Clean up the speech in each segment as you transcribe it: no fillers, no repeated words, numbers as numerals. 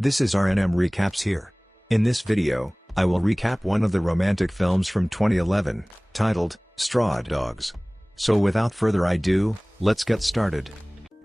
This is RNM Recaps here. In this video, I will recap one of the romantic films from 2011, titled, Straw Dogs. So without further ado, let's get started.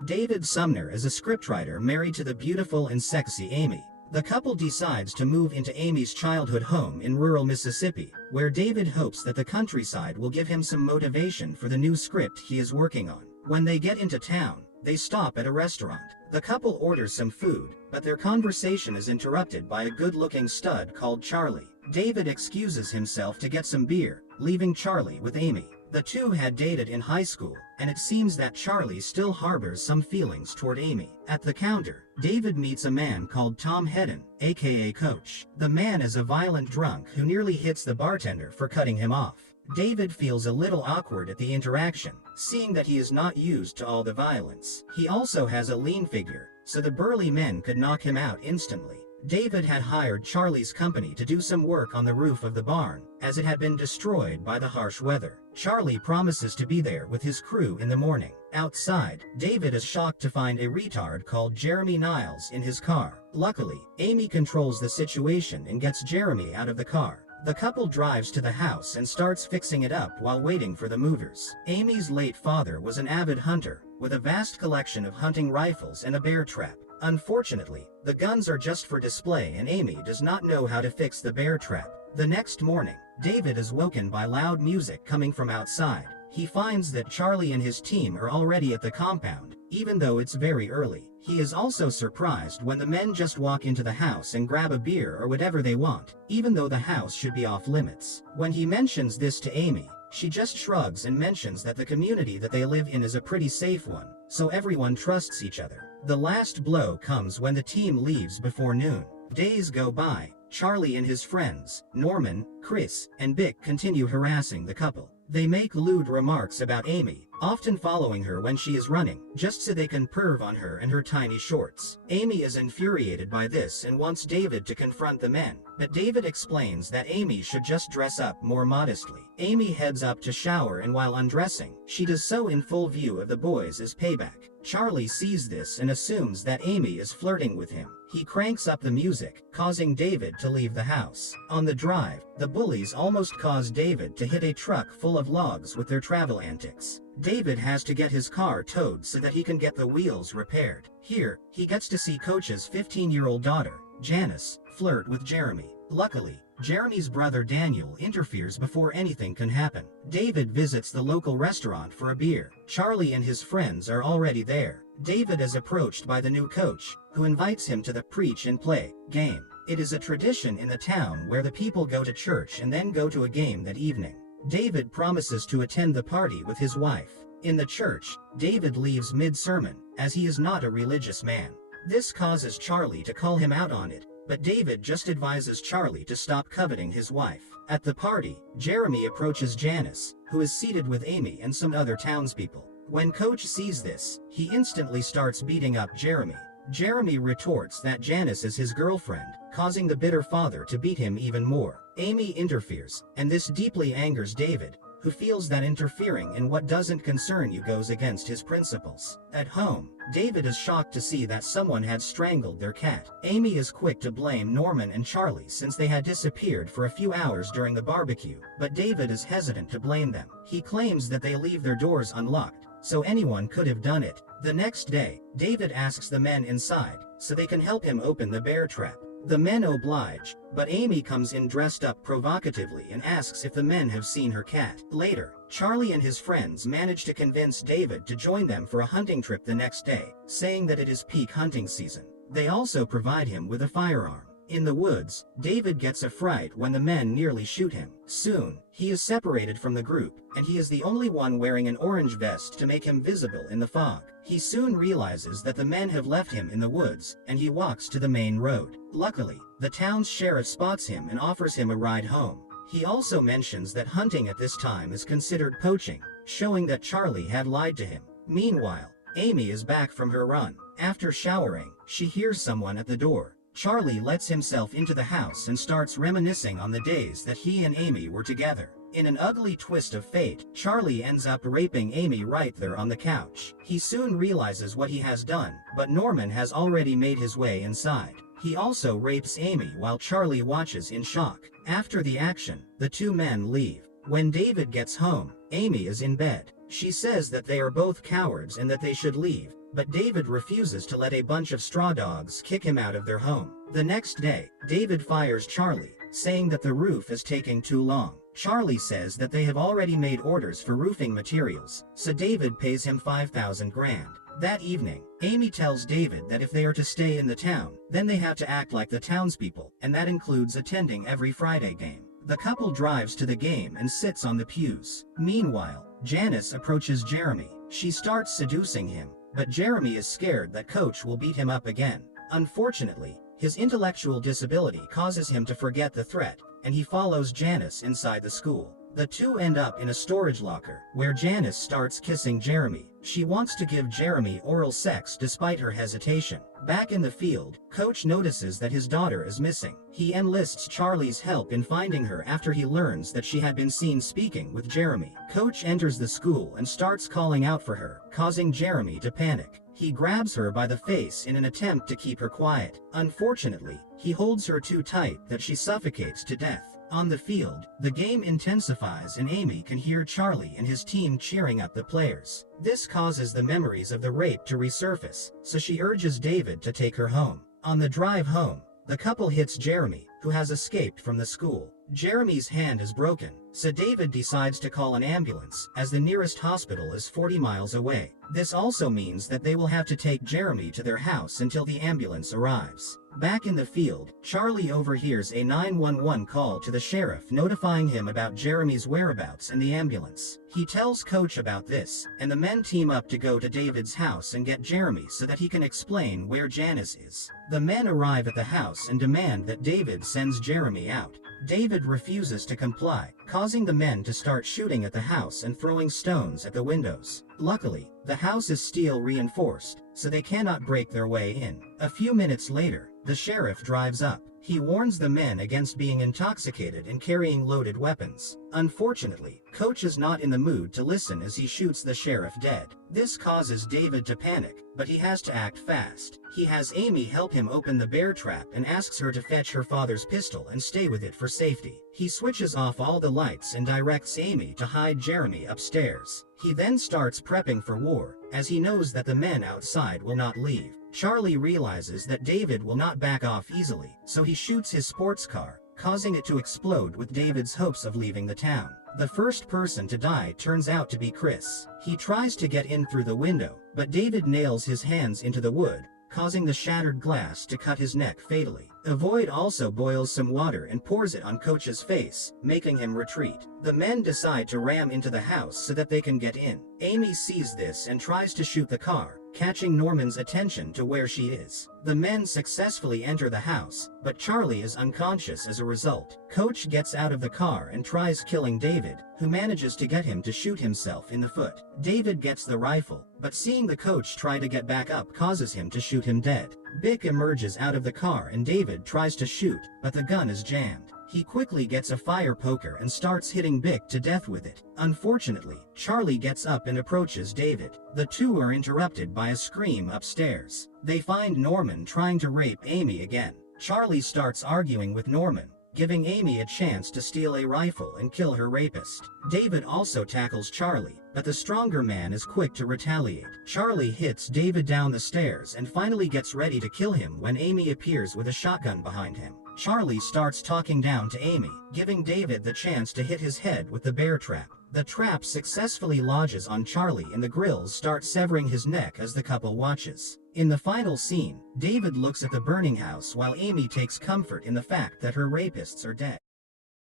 David Sumner is a scriptwriter married to the beautiful and sexy Amy. The couple decides to move into Amy's childhood home in rural Mississippi, where David hopes that the countryside will give him some motivation for the new script he is working on. When they get into town, they stop at a restaurant. The couple orders some food, but their conversation is interrupted by a good-looking stud called Charlie. David excuses himself to get some beer, leaving Charlie with Amy. The two had dated in high school, and it seems that Charlie still harbors some feelings toward Amy. At the counter, David meets a man called Tom Hedden, aka Coach. The man is a violent drunk who nearly hits the bartender for cutting him off. David feels a little awkward at the interaction, seeing that he is not used to all the violence. He also has a lean figure, so the burly men could knock him out instantly. David had hired Charlie's company to do some work on the roof of the barn, as it had been destroyed by the harsh weather. Charlie promises to be there with his crew in the morning. Outside, David is shocked to find a retard called Jeremy Niles in his car. Luckily, Amy controls the situation and gets Jeremy out of the car. The couple drives to the house and starts fixing it up while waiting for the movers. Amy's late father was an avid hunter, with a vast collection of hunting rifles and a bear trap. Unfortunately, the guns are just for display and Amy does not know how to fix the bear trap. The next morning, David is woken by loud music coming from outside. He finds that Charlie and his team are already at the compound, even though it's very early. He is also surprised when the men just walk into the house and grab a beer or whatever they want, even though the house should be off limits. When he mentions this to Amy, she just shrugs and mentions that the community that they live in is a pretty safe one, so everyone trusts each other. The last blow comes when the team leaves before noon. Days go by. Charlie and his friends, Norman, Chris, and Bick continue harassing the couple. They make lewd remarks about Amy, often following her when she is running, just so they can perv on her and her tiny shorts. Amy is infuriated by this and wants David to confront the men, but David explains that Amy should just dress up more modestly. Amy heads up to shower and while undressing, she does so in full view of the boys as payback. Charlie sees this and assumes that Amy is flirting with him. He cranks up the music, causing David to leave the house. On the drive, the bullies almost cause David to hit a truck full of logs with their travel antics. David has to get his car towed so that he can get the wheels repaired. Here, he gets to see Coach's 15-year-old daughter, Janice, flirt with Jeremy. Luckily, Jeremy's brother Daniel interferes before anything can happen. David visits the local restaurant for a beer. Charlie and his friends are already there. David is approached by the new coach, who invites him to the preach and play game. It is a tradition in the town where the people go to church and then go to a game that evening. David promises to attend the party with his wife. In the church, David leaves mid-sermon, as he is not a religious man. This causes Charlie to call him out on it, but David just advises Charlie to stop coveting his wife. At the party, Jeremy approaches Janice, who is seated with Amy and some other townspeople. When Coach sees this, he instantly starts beating up Jeremy. Jeremy retorts that Janice is his girlfriend, causing the bitter father to beat him even more. Amy interferes, and this deeply angers David, who feels that interfering in what doesn't concern you goes against his principles. At home, David is shocked to see that someone had strangled their cat. Amy is quick to blame Norman and Charlie since they had disappeared for a few hours during the barbecue, but David is hesitant to blame them. He claims that they leave their doors unlocked, so anyone could have done it. The next day, David asks the men inside, so they can help him open the bear trap. The men oblige, but Amy comes in dressed up provocatively and asks if the men have seen her cat. Later, Charlie and his friends manage to convince David to join them for a hunting trip the next day, saying that it is peak hunting season. They also provide him with a firearm. In the woods, David gets a fright when the men nearly shoot him. Soon, he is separated from the group, and he is the only one wearing an orange vest to make him visible in the fog. He soon realizes that the men have left him in the woods, and he walks to the main road. Luckily, the town's sheriff spots him and offers him a ride home. He also mentions that hunting at this time is considered poaching, showing that Charlie had lied to him. Meanwhile, Amy is back from her run. After showering, she hears someone at the door. Charlie lets himself into the house and starts reminiscing on the days that he and Amy were together. In an ugly twist of fate, Charlie ends up raping Amy right there on the couch. He soon realizes what he has done, but Norman has already made his way inside. He also rapes Amy while Charlie watches in shock. After the action, the two men leave. When David gets home, Amy is in bed. She says that they are both cowards and that they should leave, but David refuses to let a bunch of straw dogs kick him out of their home. The next day, David fires Charlie, saying that the roof is taking too long. Charlie says that they have already made orders for roofing materials, so David pays him $5,000. That evening, Amy tells David that if they are to stay in the town, then they have to act like the townspeople, and that includes attending every Friday game. The couple drives to the game and sits on the pews. Meanwhile, Janice approaches Jeremy. She starts seducing him, but Jeremy is scared that Coach will beat him up again. Unfortunately, his intellectual disability causes him to forget the threat, and he follows Janice inside the school. The two end up in a storage locker, where Janice starts kissing Jeremy. She wants to give Jeremy oral sex despite her hesitation. Back in the field, Coach notices that his daughter is missing. He enlists Charlie's help in finding her after he learns that she had been seen speaking with Jeremy. Coach enters the school and starts calling out for her, causing Jeremy to panic. He grabs her by the face in an attempt to keep her quiet. Unfortunately, he holds her too tight that she suffocates to death. On the field, the game intensifies and Amy can hear Charlie and his team cheering up the players. This causes the memories of the rape to resurface, so she urges David to take her home. On the drive home, the couple hits Jeremy, who has escaped from the school. Jeremy's hand is broken, so David decides to call an ambulance, as the nearest hospital is 40 miles away. This also means that they will have to take Jeremy to their house until the ambulance arrives. Back in the field, Charlie overhears a 911 call to the sheriff notifying him about Jeremy's whereabouts and the ambulance. He tells Coach about this, and the men team up to go to David's house and get Jeremy so that he can explain where Janice is. The men arrive at the house and demand that David sends Jeremy out. David refuses to comply, causing the men to start shooting at the house and throwing stones at the windows. Luckily, the house is steel reinforced, so they cannot break their way in. A few minutes later, the sheriff drives up. He warns the men against being intoxicated and carrying loaded weapons. Unfortunately, Coach is not in the mood to listen as he shoots the sheriff dead. This causes David to panic, but he has to act fast. He has Amy help him open the bear trap and asks her to fetch her father's pistol and stay with it for safety. He switches off all the lights and directs Amy to hide Jeremy upstairs. He then starts prepping for war, as he knows that the men outside will not leave. Charlie realizes that David will not back off easily, so he shoots his sports car, causing it to explode with David's hopes of leaving the town. The first person to die turns out to be Chris. He tries to get in through the window, but David nails his hands into the wood, causing the shattered glass to cut his neck fatally. Avoid also boils some water and pours it on Coach's face, making him retreat. The men decide to ram into the house so that they can get in. Amy sees this and tries to shoot the car, catching Norman's attention to where she is. The men successfully enter the house, but Charlie is unconscious as a result. Coach gets out of the car and tries killing David, who manages to get him to shoot himself in the foot. David gets the rifle, but seeing the coach try to get back up causes him to shoot him dead. Bick emerges out of the car and David tries to shoot, but the gun is jammed. He quickly gets a fire poker and starts hitting Bick to death with it. Unfortunately, Charlie gets up and approaches David. The two are interrupted by a scream upstairs. They find Norman trying to rape Amy again. Charlie starts arguing with Norman, giving Amy a chance to steal a rifle and kill her rapist. David also tackles Charlie, but the stronger man is quick to retaliate. Charlie hits David down the stairs and finally gets ready to kill him when Amy appears with a shotgun behind him. Charlie starts talking down to Amy, giving David the chance to hit his head with the bear trap. The trap successfully lodges on Charlie and the grills start severing his neck as the couple watches. In the final scene, David looks at the burning house while Amy takes comfort in the fact that her rapists are dead.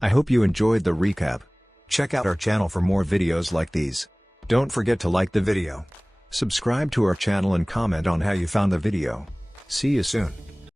I hope you enjoyed the recap. Check out our channel for more videos like these. Don't forget to like the video. Subscribe to our channel and comment on how you found the video. See you soon.